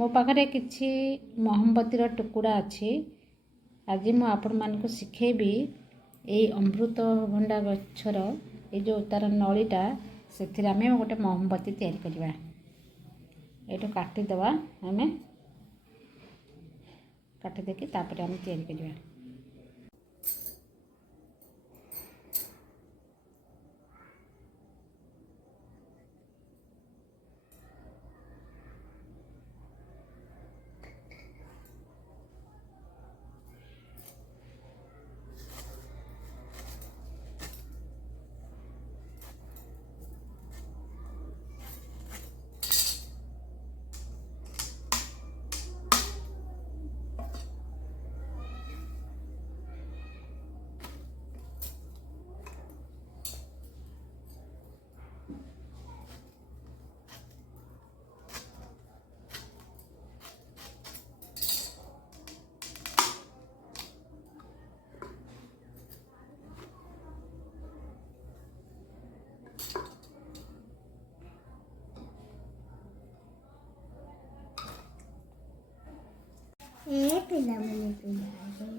मो पाखे किसी महमबतीर टुकुड़ा अच्छी आज मु आपण मानक शिखेबी ये अमृतभंडा गछर ये जो तार नलीटा से आम गोटे महमबती तैयारी करवा ये काटिदेवा आम काटिदेकी तापर आम तैयारी करवा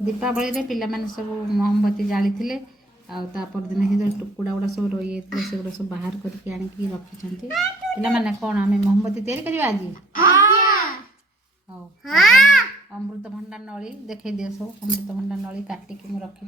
दीपावली पिलाने सब महमबती जाली थे दिन से जो टुकुड़ा गुड़ा सब रही है से सब बाहर करके आनिकी रखी पिलाने कौन आम महमबती तैयारी करवा आज अमृतभंडा नली देखे दिए सब अमृतभंडा नली काटिकी मुझे रखी